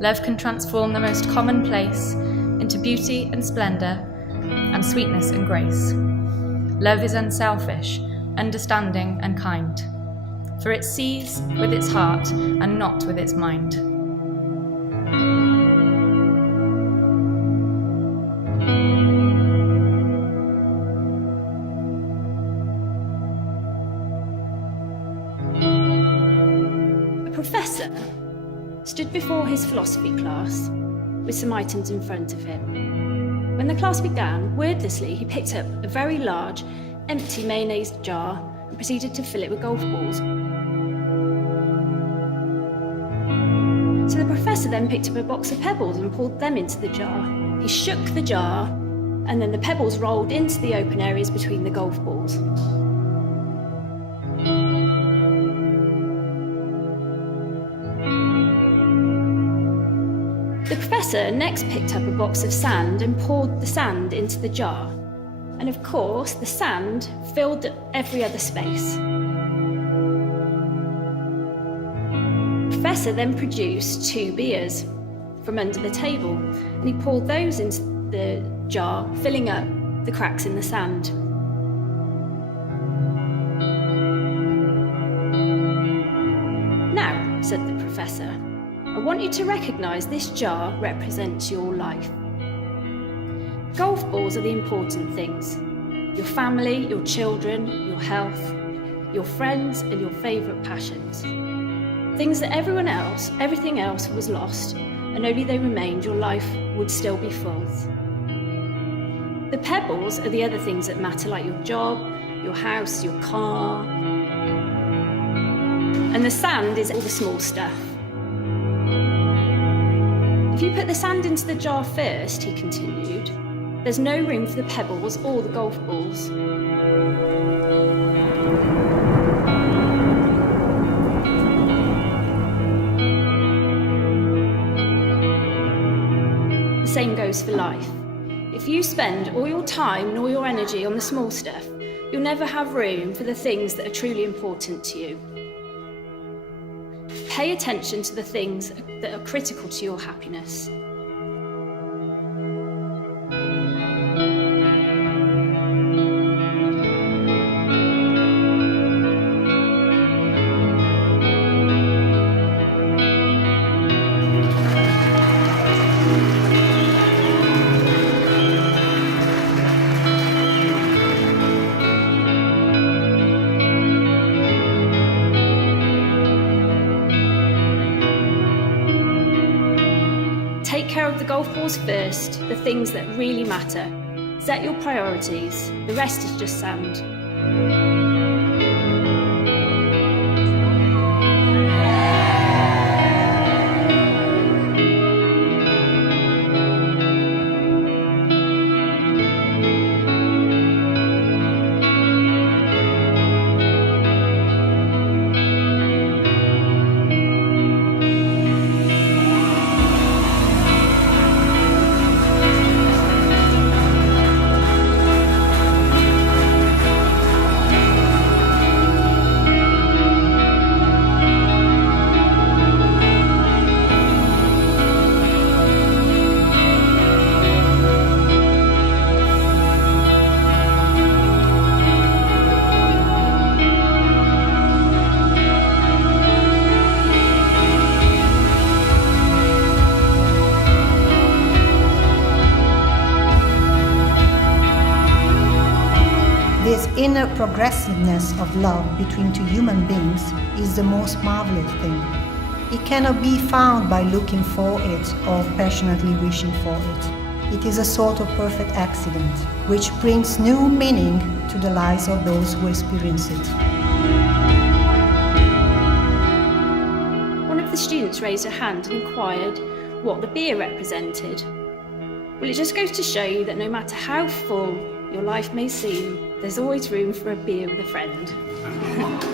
love can transform the most commonplace into beauty and splendour, and sweetness and grace. Love is unselfish, understanding and kind, for it sees with its heart and not with its mind. A professor stood before his philosophy class with some items in front of him. When the class began, wordlessly he picked up a very large, empty mayonnaise jar and proceeded to fill it with golf balls. So the professor then picked up a box of pebbles and poured them into the jar. He shook the jar, and then the pebbles rolled into the open areas between the golf balls. The professor next picked up a box of sand and poured the sand into the jar. And of course, the sand filled every other space. The professor then produced 2 beers from under the table, and he poured those into the jar, filling up the cracks in the sand. "Now," said the professor, "I want you to recognise this jar represents your life. Golf balls are the important things. Your family, your children, your health, your friends and your favourite passions. Things that everything else was lost, and only they remained, your life would still be full. The pebbles are the other things that matter, like your job, your house, your car. And the sand is all the small stuff. If you put the sand into the jar first," he continued, "there's no room for the pebbles or the golf balls. The same goes for life. If you spend all your time and all your energy on the small stuff, you'll never have room for the things that are truly important to you. Pay attention to the things that are critical to your happiness." Take care of the golf balls first, the things that really matter. Set your priorities. The rest is just sand. This inner progressiveness of love between two human beings is the most marvelous thing. It cannot be found by looking for it or passionately wishing for it. It is a sort of perfect accident, which brings new meaning to the lives of those who experience it. One of the students raised her hand and inquired what the beer represented. Well, it just goes to show you that no matter how full your life may seem, there's always room for a beer with a friend.